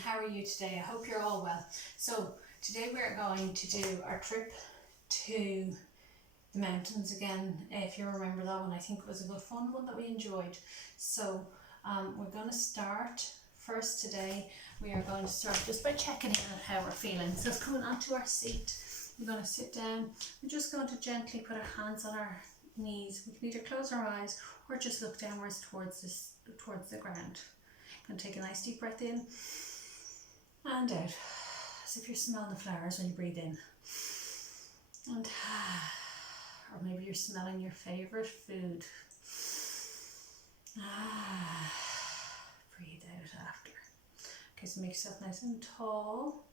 how are you today? I hope you're all well. So today we're going to do our trip to the mountains again. If you remember that one, I think it was a good fun one that we enjoyed. So we're going to start first today. We are going to start just by checking in on how we're feeling. So it's coming onto our seat. We're going to sit down. We're just going to gently put our hands on our knees. We can either close our eyes or just look downwards towards the ground. Going to take a nice deep breath in and out, as if you're smelling the flowers when you breathe in, and or maybe you're smelling your favorite food. Breathe out after. Okay, so make yourself nice and tall.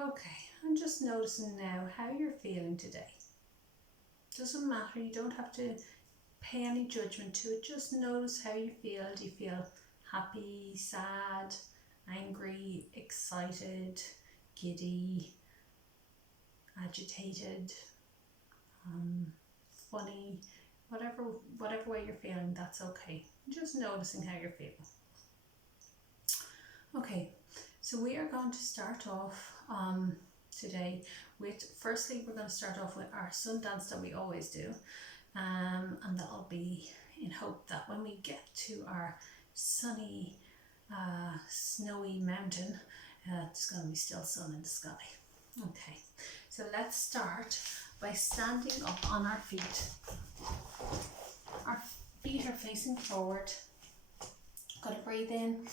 Okay, and just noticing now how you're feeling today. Doesn't matter, you don't have to pay any judgment to it, just notice how you feel. Do you feel happy, sad, angry, excited, giddy, agitated, funny, whatever way you're feeling, that's okay. Just noticing how you're feeling. Okay, so we are going to start off today with, firstly we're going to start off with our sun dance that we always do. And that'll be in hope that when we get to our sunny, snowy mountain, there's going to be still sun in the sky. Okay, so let's start by standing up on our feet. Our feet are facing forward. Got to breathe in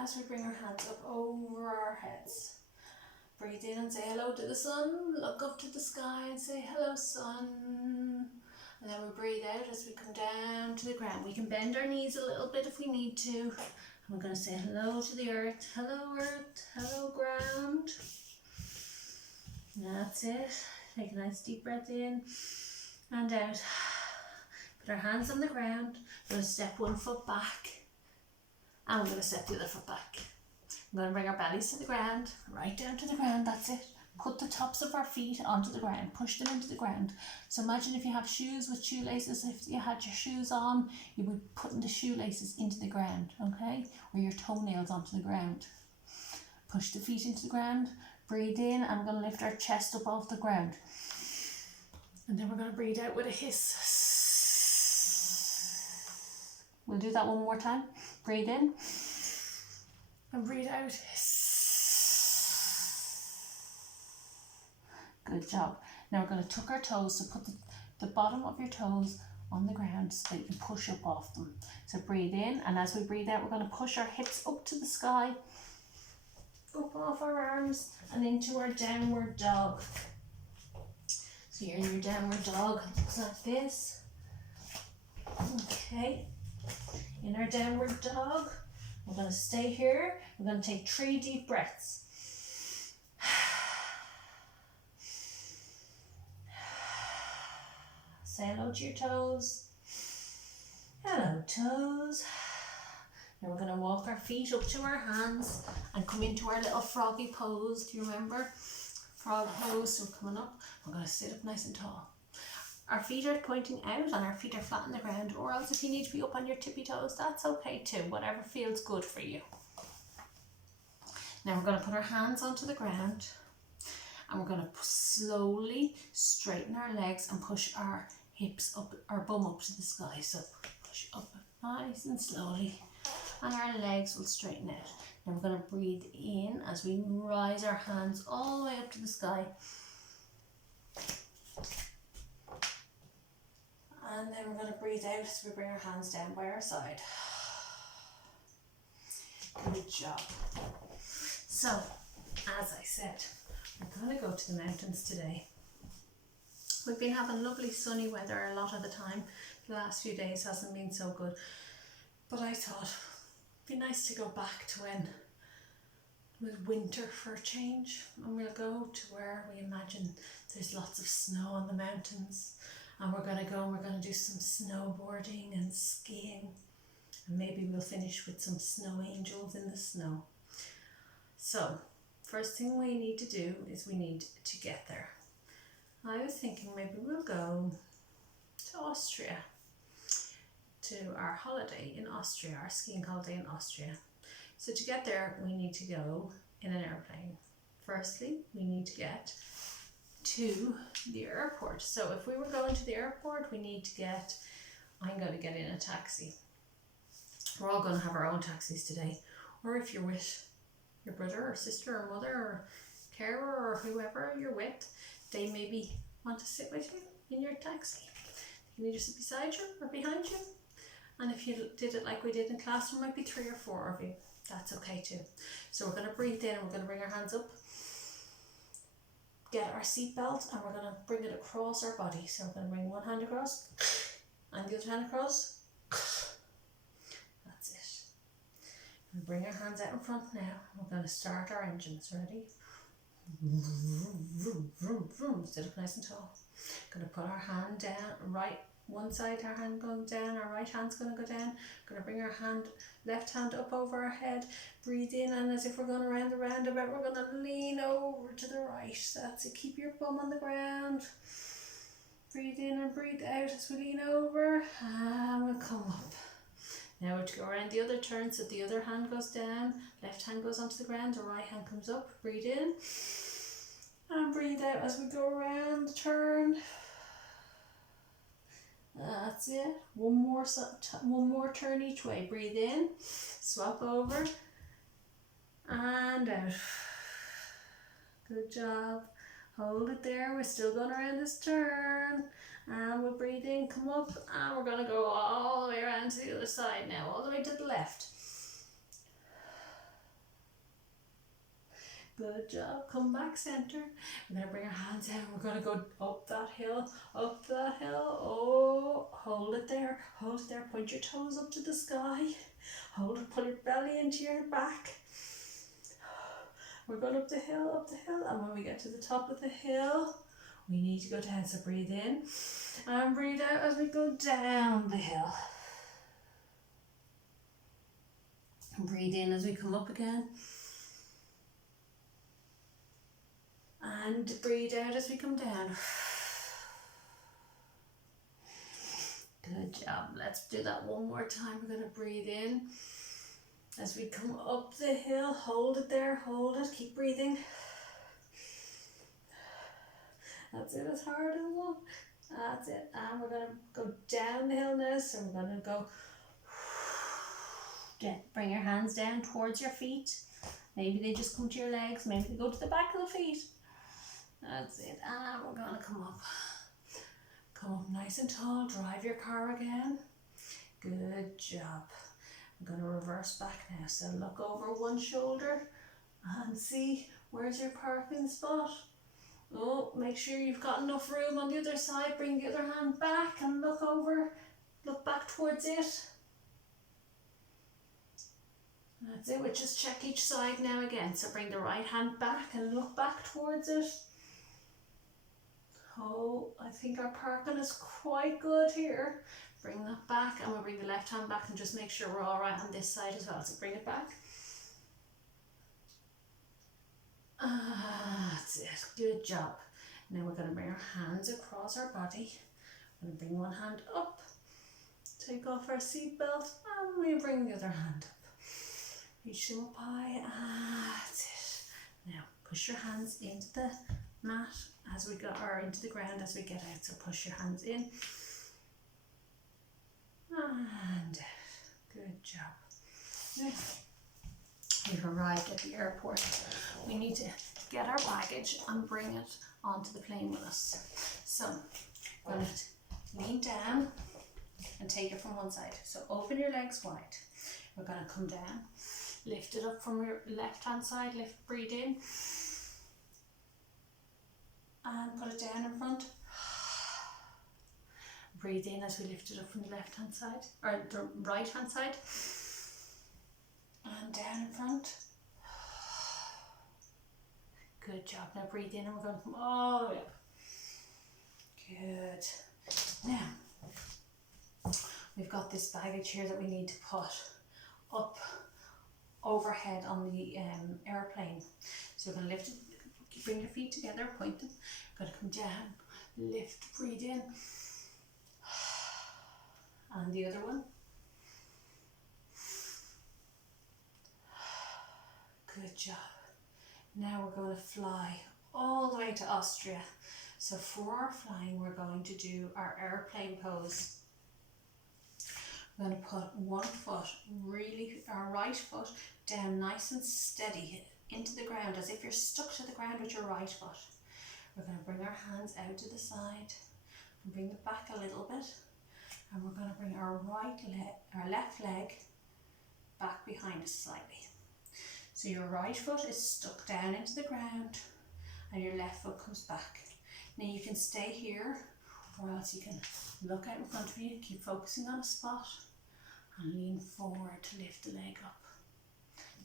as we bring our hands up over our heads. Breathe in and say hello to the sun. Look up to the sky and say hello, sun. And then we breathe out as we come down to the ground. We can bend our knees a little bit if we need to. And we're going to say hello to the earth. Hello earth. Hello ground. That's it. Take a nice deep breath in and out. Put our hands on the ground. We're going to step one foot back. And we're going to step the other foot back. We're going to bring our bellies to the ground, right down to the ground, that's it. Put the tops of our feet onto the ground, push them into the ground. So imagine if you have shoes with shoelaces, if you had your shoes on, you would be putting the shoelaces into the ground, okay? Or your toenails onto the ground. Push the feet into the ground, breathe in, and we're going to lift our chest up off the ground. And then we're going to breathe out with a hiss. We'll do that one more time. Breathe in. And breathe out. Good job. Now we're going to tuck our toes, so put the bottom of your toes on the ground so that you can push up off them. So breathe in, and as we breathe out, we're going to push our hips up to the sky, up off our arms, and into our downward dog. So you're in your downward dog, looks like this. Okay. In our downward dog, we're going to stay here. We're going to take 3 deep breaths. Say hello to your toes. Hello, toes. Now we're going to walk our feet up to our hands and come into our little froggy pose. Do you remember? Frog pose. So we're coming up. We're going to sit up nice and tall. Our feet are pointing out and our feet are flat on the ground, or else if you need to be up on your tippy toes, that's okay too, whatever feels good for you. Now we're going to put our hands onto the ground and we're going to slowly straighten our legs and push our hips up, our bum up to the sky. So push up nice and slowly and our legs will straighten out. Now we're going to breathe in as we rise our hands all the way up to the sky. And then we're going to breathe out as we bring our hands down by our side. Good job. So, as I said, we're going to go to the mountains today. We've been having lovely sunny weather a lot of the time. The last few days hasn't been so good. But I thought it'd be nice to go back to when it was winter for a change. And we'll go to where we imagine there's lots of snow on the mountains. And we're going to go and we're going to do some snowboarding and skiing. And maybe we'll finish with some snow angels in the snow. So, first thing we need to do is we need to get there. I was thinking maybe we'll go to Austria. to our holiday in Austria, our skiing holiday in Austria. So to get there, we need to go in an airplane. Firstly, we need to get to the airport. So if we were going to the airport, I'm going to get in a taxi. We're all going to have our own taxis today. Or if you're with your brother or sister or mother or carer or whoever you're with, they maybe want to sit with you in your taxi. You can either sit beside you or behind you. And if you did it like we did in class, there might be 3 or 4 of you. That's okay too. So we're going to breathe in and we're going to bring our hands up, get our seatbelt, and we're going to bring it across our body. So we're going to bring one hand across and the other hand across. That's it. And bring our hands out in front now. We're going to start our engines. Ready? Sit up nice and tall. Going to put our hand down, right one side, our hand going down, our right hand's going to go down. Going to bring our left hand up over our head. Breathe in, and as if we're going around the roundabout, we're going to lean over to the right. That's it. Keep your bum on the ground. Breathe in and breathe out as we lean over, and we'll come up. Now we're to go around the other turn, so the other hand goes down, left hand goes onto the ground, the right hand comes up. Breathe in and breathe out as we go around the turn. That's it. One more turn each way. Breathe in, swap over, and out. Good job. Hold it there. We're still going around this turn. And we'll breathe in, come up, and we're going to go all the way around to the other side now, all the way to the left. Good job. Come back center. We're going to bring our hands out. We're going to go up that hill, up that hill. Oh, hold it there. Hold it there. Point your toes up to the sky. Hold it. Pull your belly into your back. We're going up the hill, and when we get to the top of the hill, we need to go down. So breathe in and breathe out as we go down the hill. And breathe in as we come up again. And breathe out as we come down. Good job. Let's do that one more time. We're going to breathe in as we come up the hill. Hold it there. Hold it. Keep breathing. That's it. As hard as one. That's it. And we're going to go down the hill now. So we're going to go. Bring your hands down towards your feet. Maybe they just come to your legs. Maybe they go to the back of the feet. That's it. And we're going to come up. Come up nice and tall. Drive your car again. Good job. I'm going to reverse back now. So look over one shoulder and see where's your parking spot. Oh, make sure you've got enough room on the other side. Bring the other hand back and look over. Look back towards it. That's it. We'll just check each side now again. So bring the right hand back and look back towards it. Oh, I think our parking is quite good here. Bring that back, and we'll bring the left hand back and just make sure we're all right on this side as well. So bring it back. That's it. Good job. Now we're going to bring our hands across our body. We're going to bring one hand up. Take off our seatbelt, and we bring the other hand up. Reach them up high. That's it. Now push your hands into the mat as we go, or into the ground as we get out. So push your hands in and out. Good job. Now we've arrived at the airport. We need to get our baggage and bring it onto the plane with us. So we're going to lean down and take it from one side. So open your legs wide. We're going to come down. Lift it up from your left hand side. Breathe in. And put it down in front. Breathe in as we lift it up from the left hand side, or the right hand side. And down in front. Good job. Now breathe in, and we're going to come all the way up. Good. Now, we've got this baggage here that we need to put up overhead on the airplane. So we're going to lift it. Bring your feet together, point them. Got to come down, lift, breathe in. And the other one, Good job. Now we're going to fly all the way to Austria. So for our flying, we're going to do our airplane pose. We're going to put one foot, our right foot, down nice and steady into the ground, as if you're stuck to the ground with your right foot. We're going to bring our hands out to the side and bring it back a little bit. And we're going to bring our left leg back behind us slightly. So your right foot is stuck down into the ground and your left foot comes back. Now you can stay here, or else you can look out in front of you, keep focusing on a spot and lean forward to lift the leg up.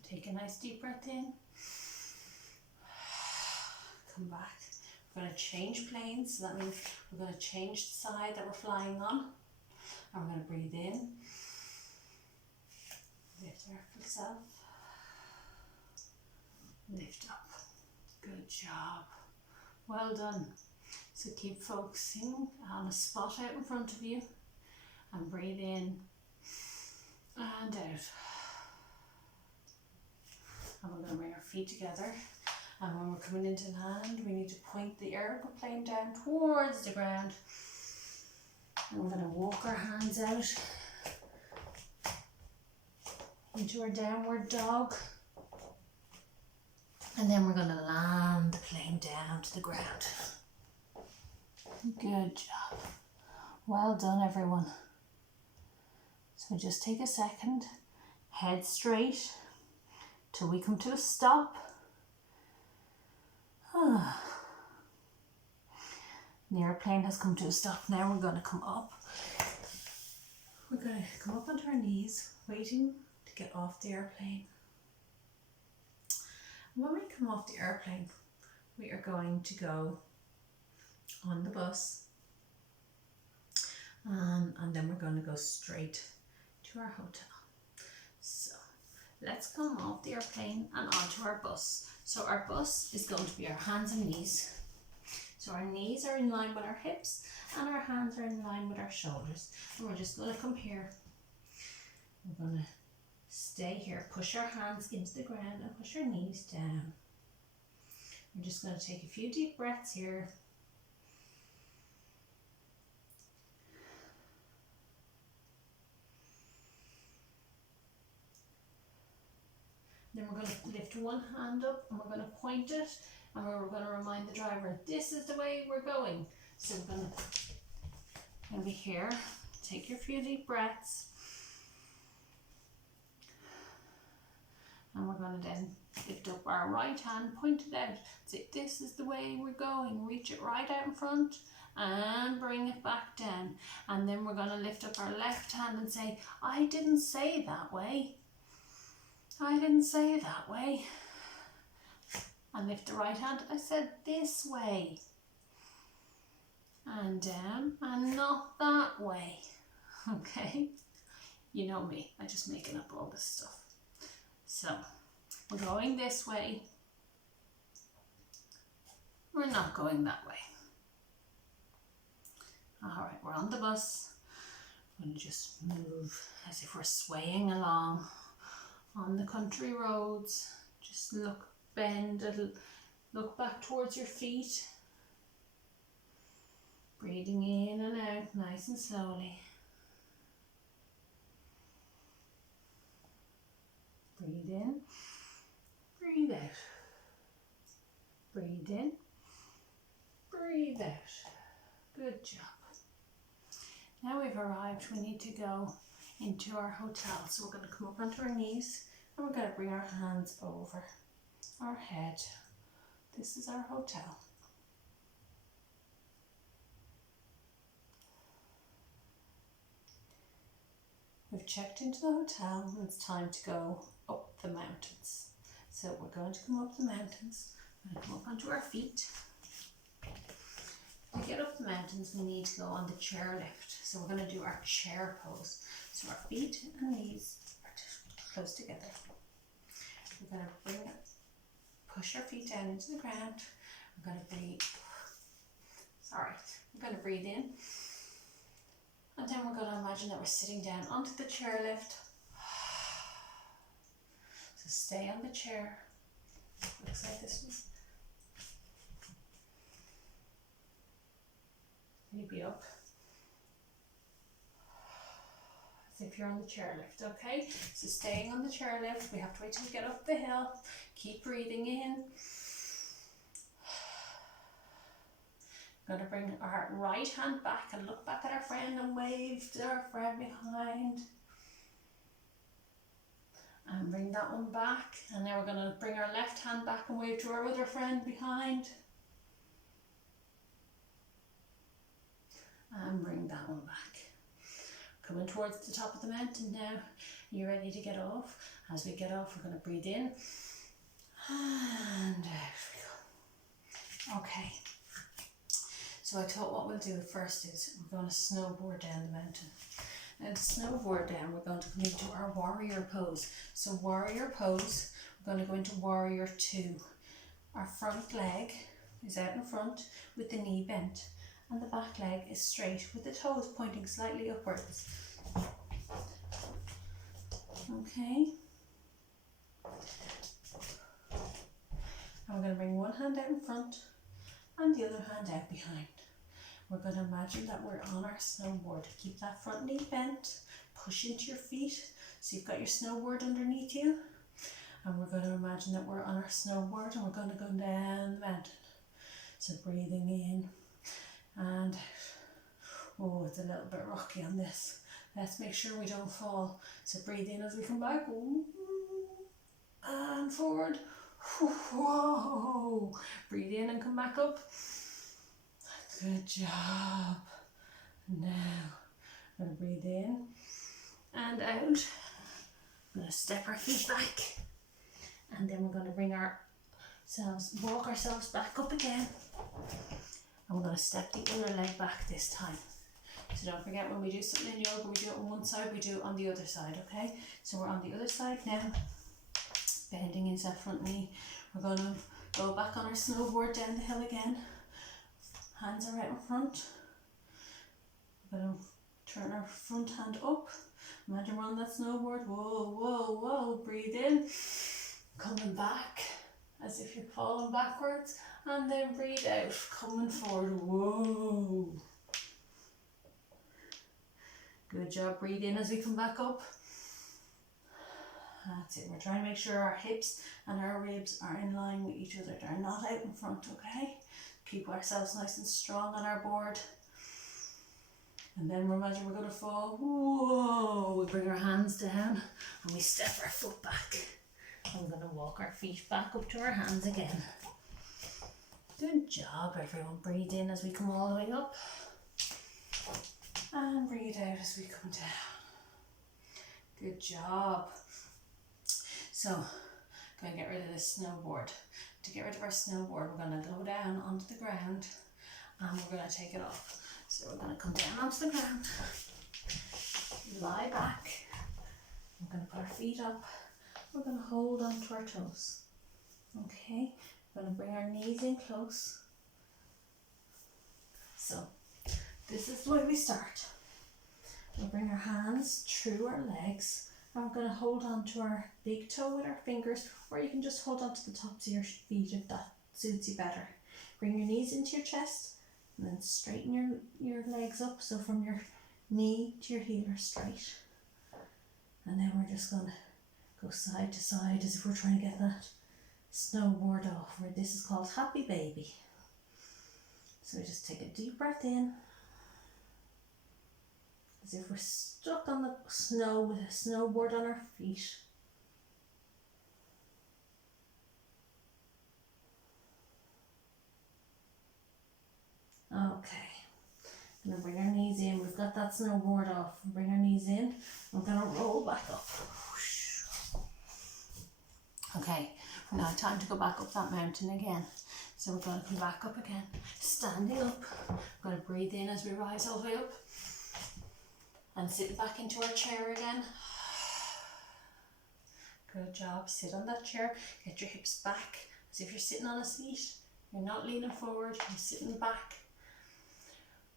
Take a nice deep breath in. Come back. We're going to change planes, so that means we're going to change the side that we're flying on. And we're going to breathe in. Lift ourselves. Lift up. Good job. Well done. So keep focusing on a spot out in front of you and breathe in and out. And we're going to bring our feet together, and when we're coming into land, we need to point the aeroplane down towards the ground, and we're going to walk our hands out into our downward dog, and then we're going to land the plane down to the ground. Good job. Well done, everyone. So just take a second, head straight till we come to a stop. The airplane has come to a stop. Now we're going to come up. We're going to come up onto our knees, waiting to get off the airplane. When we come off the airplane, we are going to go on the bus, and then we're going to go straight to our hotel. So let's come off the airplane and onto our bus. So our bus is going to be our hands and knees. So our knees are in line with our hips and our hands are in line with our shoulders. And we're just going to come here. We're going to stay here, push our hands into the ground and push our knees down. We're just going to take a few deep breaths here. Then we're going to lift one hand up and we're going to point it, and we're going to remind the driver, this is the way we're going. So we're going to be here. Take your few deep breaths. And we're going to then lift up our right hand, point it out. Say, this is the way we're going. Reach it right out in front and bring it back down. And then we're going to lift up our left hand and say, I didn't say that way. I didn't say it that way. And lift the right hand. I said this way. And down, and not that way. Okay? You know me, I'm just making up all this stuff. So, we're going this way. We're not going that way. Alright, we're on the bus. We're going to just move as if we're swaying along on the country roads. Just bend, look back towards your feet. Breathing in and out nice and slowly. Breathe in, breathe out. Breathe in, breathe out. Good job. Now we've arrived, we need to go into our hotel. So we're going to come up onto our knees and we're going to bring our hands over our head. This is our hotel. We've checked into the hotel and it's time to go up the mountains. So we're going to come up the mountains. We're going to come up onto our feet. To get up the mountains, we need to go on the chairlift. So we're going to do our chair pose. So our feet and knees are close together. We're going to push our feet down into the ground. We're going to breathe in. And then we're going to imagine that we're sitting down onto the chairlift. So stay on the chair Looks like this one. Maybe up. As if you're on the chairlift, okay? So staying on the chairlift, we have to wait till we get up the hill. Keep breathing in. We're going to bring our right hand back and look back at our friend and wave to our friend behind. And bring that one back. And then we're going to bring our left hand back and wave to our other friend behind. And bring that one back. Coming towards the top of the mountain now. You're ready to get off. As we get off, we're going to breathe in. And out we go. Okay. So I thought what we'll do first is we're going to snowboard down the mountain. Now to snowboard down, we're going to come into our warrior pose. So warrior pose, we're going to go into warrior 2. Our front leg is out in front with the knee bent, and the back leg is straight with the toes pointing slightly upwards. Okay. And we're going to bring one hand out in front and the other hand out behind. We're going to imagine that we're on our snowboard. Keep that front knee bent, push into your feet so you've got your snowboard underneath you. And we're going to imagine that we're on our snowboard and we're going to go down the mountain. So breathing in and out. Oh, it's a little bit rocky on this. Let's make sure we don't fall. So breathe in as we come back. And forward. Whoa. Breathe in and come back up. Good job. Now, I'm going to breathe in and out. I'm going to step our feet back. And then we're going to bring walk ourselves back up again. And we're going to step the other leg back this time. So don't forget, when we do something in yoga, we do it on one side, we do it on the other side, okay? So we're on the other side now. Bending into that front knee. We're going to go back on our snowboard down the hill again. Hands are out in front. We're going to turn our front hand up. Imagine we're on that snowboard. Whoa, whoa, whoa. Breathe in. Coming back as if you're falling backwards. And then breathe out. Coming forward. Whoa. Good job. Breathe in as we come back up. That's it. We're trying to make sure our hips and our ribs are in line with each other. They're not out in front, okay? Keep ourselves nice and strong on our board. And then imagine we're going to fall. Whoa! We bring our hands down and we step our foot back. And we're going to walk our feet back up to our hands again. Good job, everyone. Breathe in as we come all the way up. And breathe out as we come down. Good job. So, going to get rid of this snowboard. To get rid of our snowboard, we're going to go down onto the ground and we're going to take it off. So we're going to come down onto the ground, lie back, we're going to put our feet up, we're going to hold on to our toes. Okay, we're going to bring our knees in close. So, this is the way we start. We'll bring our hands through our legs. And we're going to hold on to our big toe with our fingers, or you can just hold on to the tops of your feet if that suits you better. Bring your knees into your chest and then straighten your legs up, so from your knee to your heel are straight. And then we're just going to go side to side as if we're trying to get that snowboard off. This is called Happy Baby. So we just take a deep breath in. As if we're stuck on the snow with a snowboard on our feet. Okay, I'm going to bring our knees in. We've got that snowboard off. Bring our knees in. We're going to roll back up. Okay, now time to go back up that mountain again. So we're going to come back up again. Standing up. We're going to breathe in as we rise all the way up. And sit back into our chair again. Good job. Sit on that chair. Get your hips back as if you're sitting on a seat. You're not leaning forward, you're sitting back.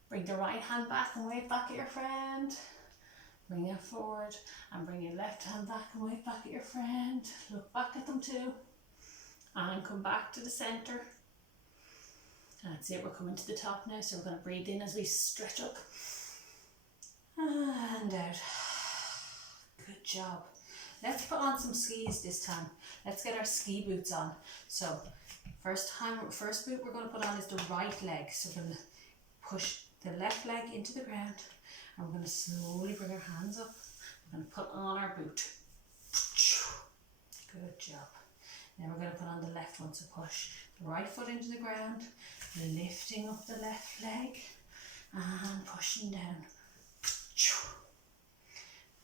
Bring the right hand back and wave back at your friend. Bring it forward and bring your left hand back and wave back at your friend. Look back at them too. And come back to the center. That's it, we're coming to the top now, so we're going to breathe in as we stretch up. And out. Good job. Let's put on some skis this time. Let's get our ski boots on. So first boot we're going to put on is the right leg. So we're going to push the left leg into the ground, and we're going to slowly bring our hands up. We're going to put on our boot. Good job. Now we're going to put on the left one. So push the right foot into the ground, lifting up the left leg and pushing down.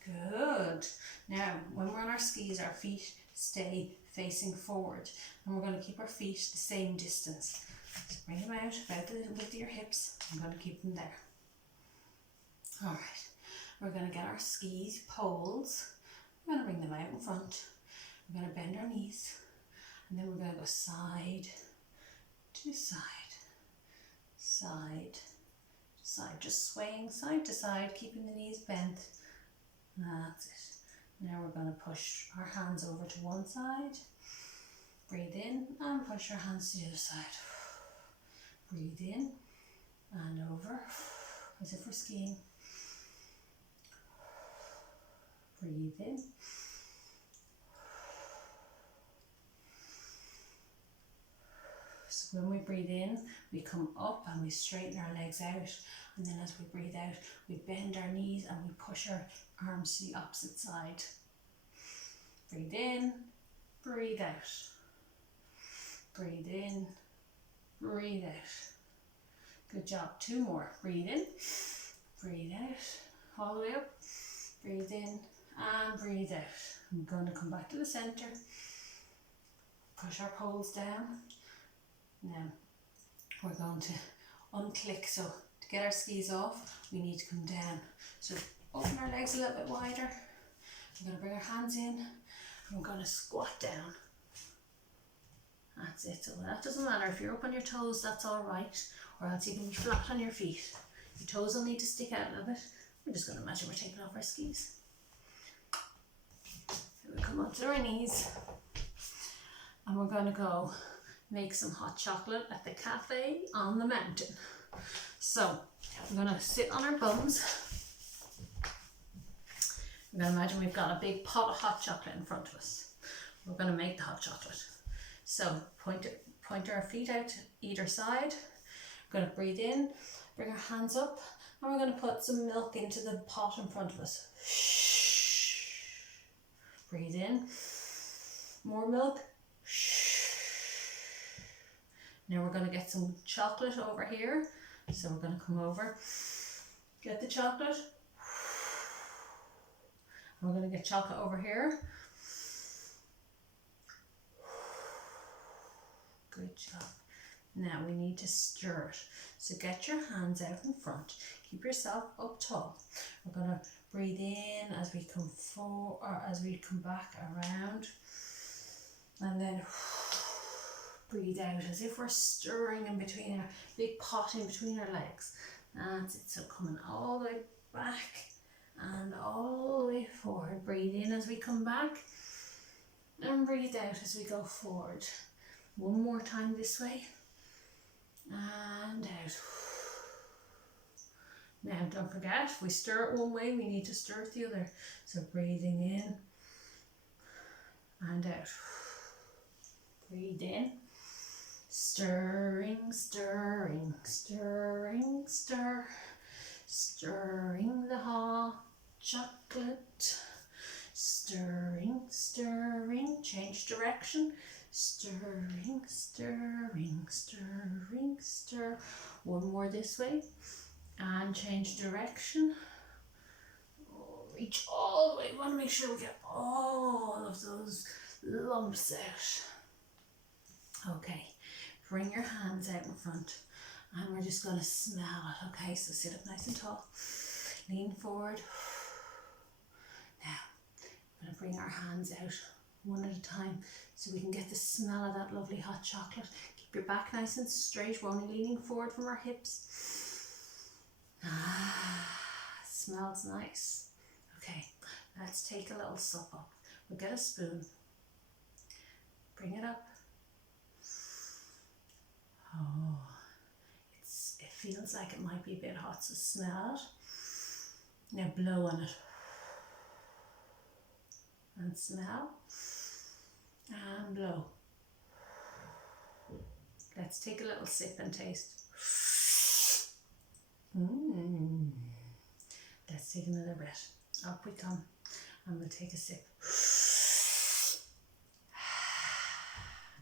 Good. Now when we're on our skis, our feet stay facing forward, and we're going to keep our feet the same distance. So bring them out about with your hips. I'm going to keep them there. Alright, we're going to get our skis poles. We're going to bring them out in front. We're going to bend our knees, and then we're going to go side to side, side to side, just swaying side to side, keeping the knees bent. That's it. Now we're going to push our hands over to one side, breathe in and push our hands to the other side. Breathe in and over as if we're skiing. Breathe in. So when we breathe in, we come up and we straighten our legs out. And then as we breathe out, we bend our knees and we push our arms to the opposite side. Breathe in, breathe out. Breathe in, breathe out. Good job. 2 more. Breathe in, breathe out. All the way up. Breathe in and breathe out. I'm going to come back to the center. Push our poles down. Now we're going to unclick. So to get our skis off, we need to come down. So open our legs a little bit wider. We're going to bring our hands in, and we're going to squat down. That's it. So that doesn't matter if you're up on your toes, that's all right, or else you can be flat on your feet. Your toes will need to stick out a little bit. We're just going to imagine we're taking off our skis. So we come up to our knees, and we're going to go make some hot chocolate at the cafe on the mountain. So we're going to sit on our bums. We're going to imagine we've got a big pot of hot chocolate in front of us. We're going to make the hot chocolate. So point our feet out either side. We're going to breathe in, bring our hands up, and we're going to put some milk into the pot in front of us. Breathe in, more milk. Now we're going to get some chocolate over here. So we're going to come over, get the chocolate. We're going to get chocolate over here. Good job. Now we need to stir it. So get your hands out in front. Keep yourself up tall. We're going to breathe in as we come forward, or as we come back around. And then breathe out as if we're stirring in between our big pot in between our legs. That's it. So coming all the way back and all the way forward. Breathe in as we come back and breathe out as we go forward. One more time this way and out. Now don't forget, if we stir it one way, we need to stir it the other. So breathing in and out. Breathe in. Stirring, stirring, stirring, stir. Stirring the hot chocolate. Stirring, stirring, change direction. Stirring, stirring, stirring, stir. One more this way. And change direction. Reach all the way. We want to make sure we get all of those lumps out. Okay, bring your hands out in front and we're just going to smell it. Okay, so sit up nice and tall. Lean forward. Now, we're going to bring our hands out one at a time so we can get the smell of that lovely hot chocolate. Keep your back nice and straight. We're only leaning forward from our hips. Smells nice. Okay, let's take a little sup up. We'll get a spoon. Bring it up. feels like it might be a bit hot, so smell it. Now blow on it. And smell. And blow. Let's take a little sip and taste. Let's take another breath. Up we come. And we'll take a sip.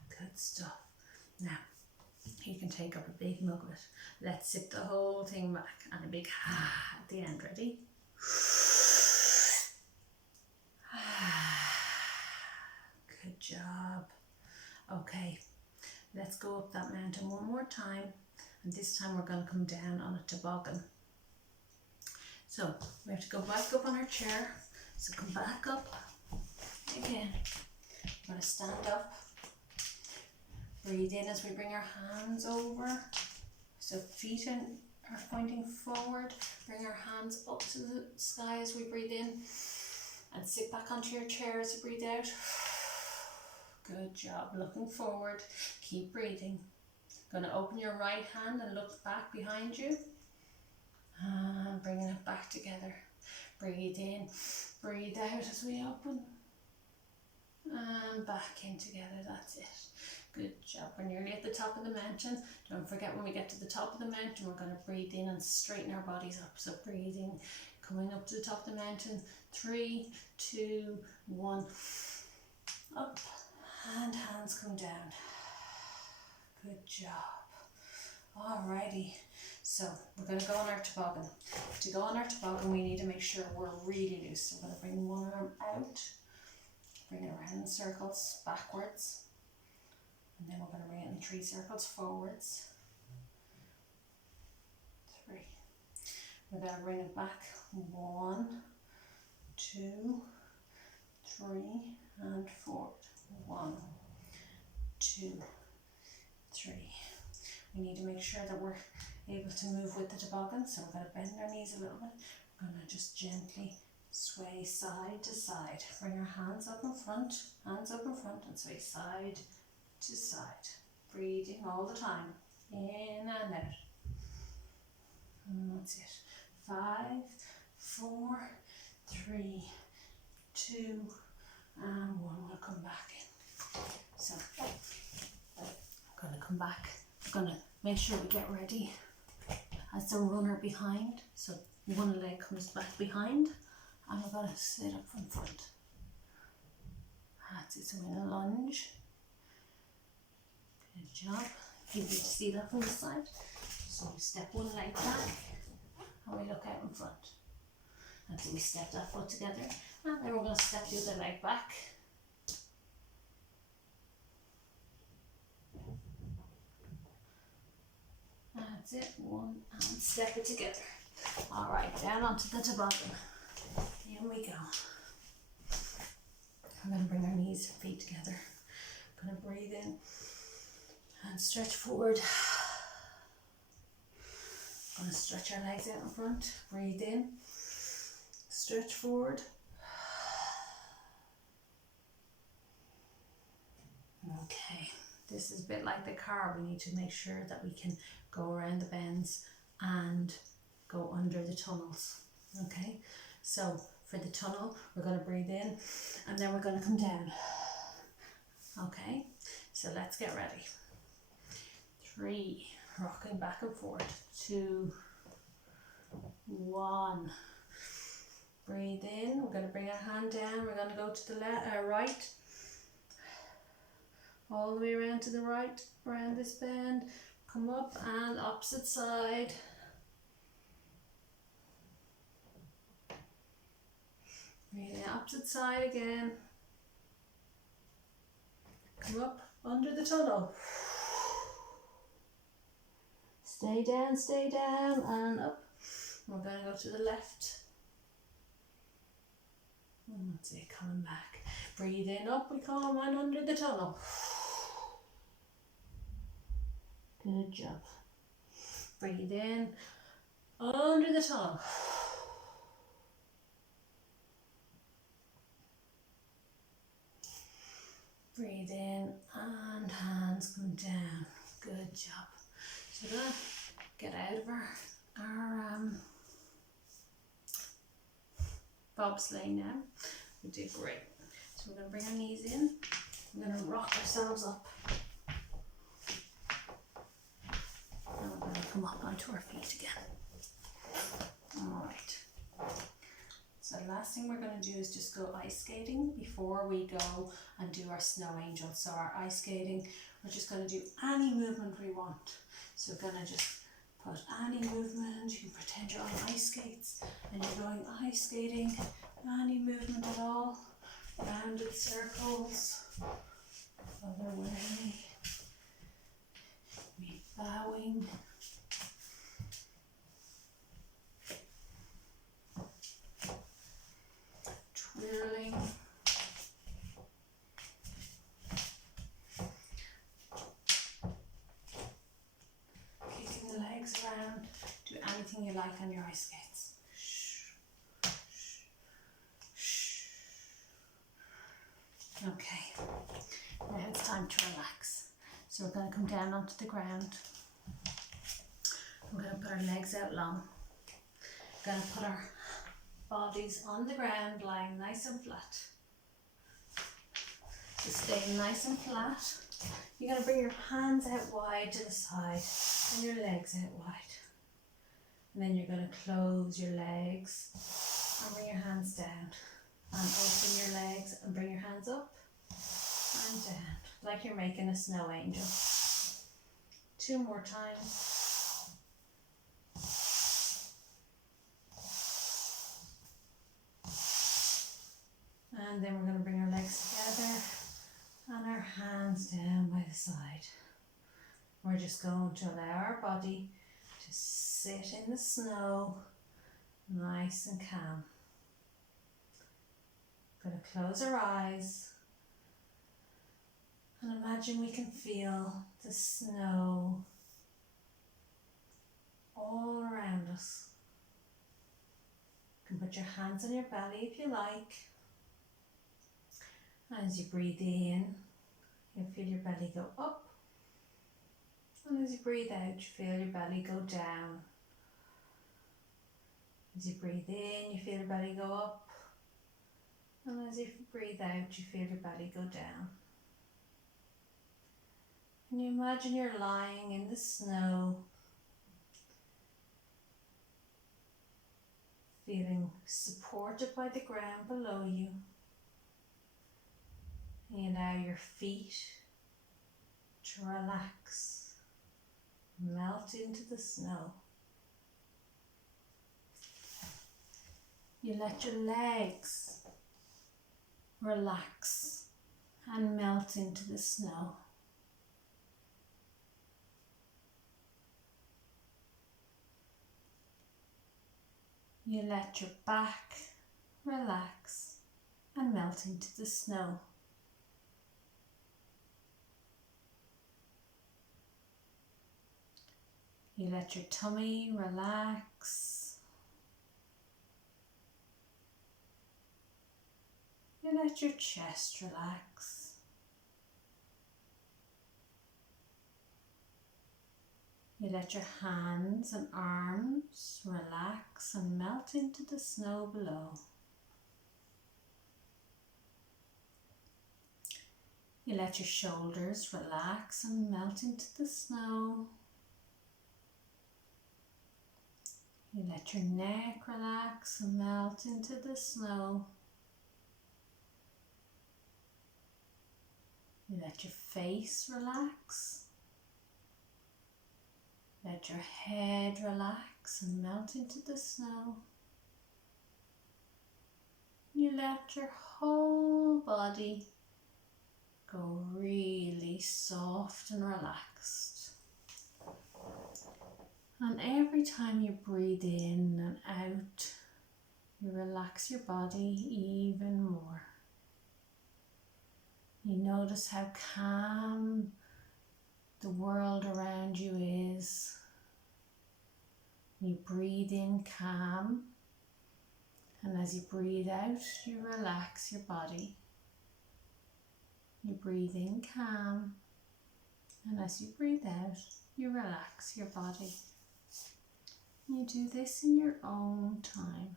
Good stuff. Now, you can take up a big mug of it. Let's sip the whole thing back. And a big at the end. Ready? Good job. Okay, let's go up that mountain one more time, and this time we're going to come down on a toboggan. So we have to go back up on our chair. So come back up again. We're going to stand up. Breathe in as we bring our hands over. So feet are pointing forward. Bring our hands up to the sky as we breathe in. And sit back onto your chair as you breathe out. Good job. Looking forward. Keep breathing. Going to open your right hand and look back behind you. And bringing it back together. Breathe in. Breathe out as we open. And back in together. That's it. Good job. We're nearly at the top of the mountain. Don't forget, when we get to the top of the mountain, we're going to breathe in and straighten our bodies up. So breathing. Coming up to the top of the mountain. 3, 2, 1. Up. And hands come down. Good job. Alrighty. So we're going to go on our toboggan. To go on our toboggan, we need to make sure we're really loose. So we're going to bring one arm out. Bring it around in circles backwards. And then we're going to bring it in 3 circles forwards. 3. We're going to bring it back. 1, 2, 3, and forward. 1, 2, 3. We need to make sure that we're able to move with the toboggan, so we're going to bend our knees a little bit. We're going to just gently sway side to side. Bring our hands up in front, and sway side to side. Breathing all the time, in and out. And that's it. 5, 4, 3, 2, and 1. We'll come back in. So I'm going to come back. I'm going to make sure we get ready as the runner behind. So one leg comes back behind, and we're going to sit up in front. That's it. So we're in a lunge. Good job. You need to see that from the side. So we step one leg back, and we look out in front. And so we step that foot together, and then we're going to step the other leg back. That's it. 1, and step it together. All right, down onto the toboggan. Here we go. I'm going to bring our knees and feet together. I'm going to breathe in and stretch forward. I'm going to stretch our legs out in front. Breathe in. Stretch forward. Okay, this is a bit like the car. We need to make sure that we can go around the bends and go under the tunnels. Okay, so for the tunnel, we're going to breathe in and then we're going to come down. Okay, so let's get ready. 3, rocking back and forth. 2, 1. Breathe in. We're going to bring our hand down. We're going to go to the right. All the way around to the right, around this bend. Come up and opposite side. Breathe in, opposite side again. Come up under the tunnel. Stay down and up. We're going to go to the left. That's it, coming back. Breathe in, up we come, and under the tunnel. Good job. Breathe in, under the tunnel. Breathe in, and hands come down. Good job. So we're going to get out of our bobsleigh now. We did great. So we're going to bring our knees in. We're going to rock ourselves up. And we're going to come up onto our feet again. Alright. So the last thing we're going to do is just go ice skating before we go and do our snow angel. So our ice skating, we're just going to do any movement we want. So we're going to just put any movement. You can pretend you're on ice skates and you're going ice skating. Any movement at all. Rounded circles. Other way. Me bowing. Twirling. Kicking the legs around. Do anything you like on your ice skates. Okay, now it's time to relax. So we're going to come down onto the ground. We're going to put our legs out long. We're going to put our bodies on the ground, lying nice and flat. So stay nice and flat. You're going to bring your hands out wide to the side and your legs out wide. And then you're going to close your legs and bring your hands down. And open your legs and bring your hands up and down, like you're making a snow angel. 2 more times. And then we're going to bring our legs together and our hands down by the side. We're just going to allow our body to sit in the snow, nice and calm. Going to close our eyes and imagine we can feel the snow all around us. You can put your hands on your belly if you like. And as you breathe in, you'll feel your belly go up. And as you breathe out, you feel your belly go down. As you breathe in, you feel your belly go up. And as you breathe out, you feel your belly go down. And you imagine you're lying in the snow, feeling supported by the ground below you. And you allow your feet to relax, melt into the snow. You let your legs relax and melt into the snow. You let your back relax and melt into the snow. You let your tummy relax. You let your chest relax. You let your hands and arms relax and melt into the snow below. You let your shoulders relax and melt into the snow. You let your neck relax and melt into the snow. You let your face relax. Let your head relax and melt into the snow. You let your whole body go really soft and relaxed. And every time you breathe in and out, you relax your body even more. You notice how calm the world around you is. You breathe in calm, and as you breathe out, you relax your body. You breathe in calm, and as you breathe out, you relax your body. You do this in your own time.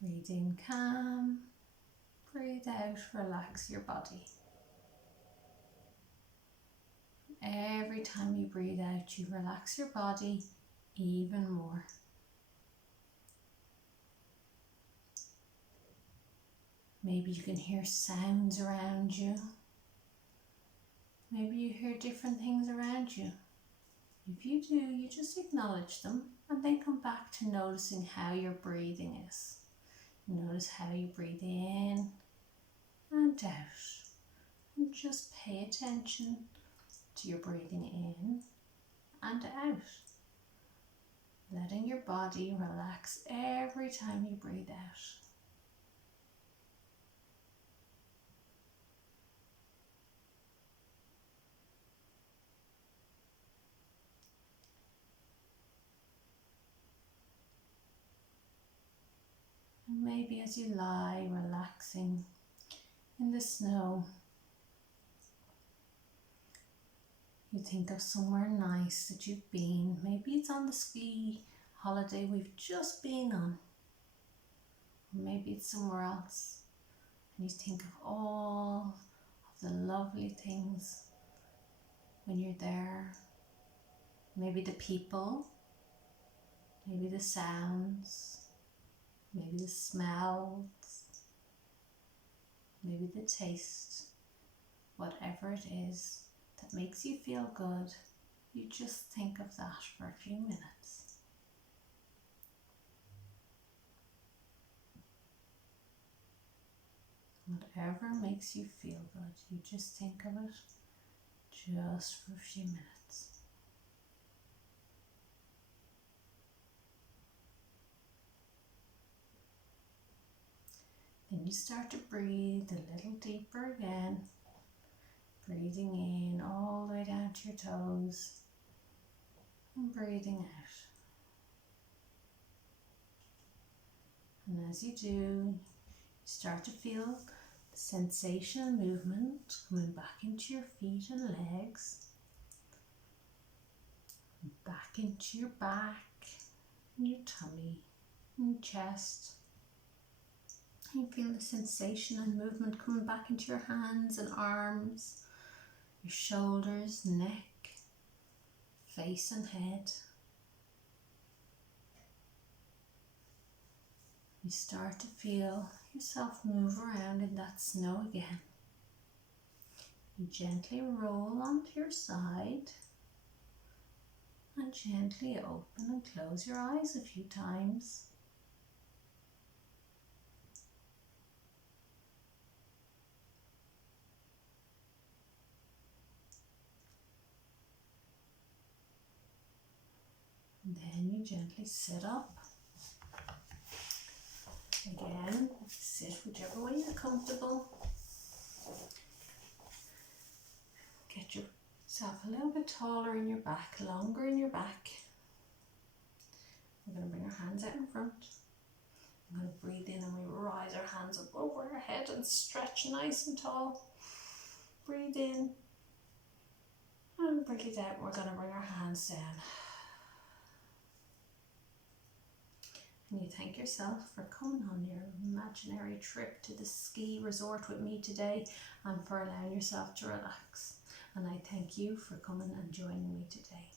Breathe in, calm. Breathe out, relax your body. Every time you breathe out, you relax your body even more. Maybe you can hear sounds around you. Maybe you hear different things around you. If you do, you just acknowledge them and then come back to noticing how your breathing is. Notice how you breathe in and out. And just pay attention to your breathing in and out. Letting your body relax every time you breathe out. And maybe as you lie relaxing in the snow, you think of somewhere nice that you've been. Maybe it's on the ski holiday we've just been on. Or maybe it's somewhere else. And you think of all of the lovely things when you're there. Maybe the people, maybe the sounds, maybe the smells, maybe the taste. Whatever it is that makes you feel good, you just think of that for a few minutes. Whatever makes you feel good, you just think of it just for a few minutes. Then you start to breathe a little deeper again. Breathing in all the way down to your toes and breathing out. And as you do, you start to feel the sensation and movement coming back into your feet and legs, and back into your back and your tummy and your chest. You feel the sensation and movement coming back into your hands and arms, your shoulders, neck, face and head. You start to feel yourself move around in that snow again. You gently roll onto your side and gently open and close your eyes a few times. And then you gently sit up. Again, sit whichever way you're comfortable. Get yourself a little bit taller in your back, longer in your back. We're going to bring our hands out in front. I'm going to breathe in and we rise our hands up over our head and stretch nice and tall. Breathe in and breathe out. We're going to bring our hands down. And you thank yourself for coming on your imaginary trip to the ski resort with me today and for allowing yourself to relax. And I thank you for coming and joining me today.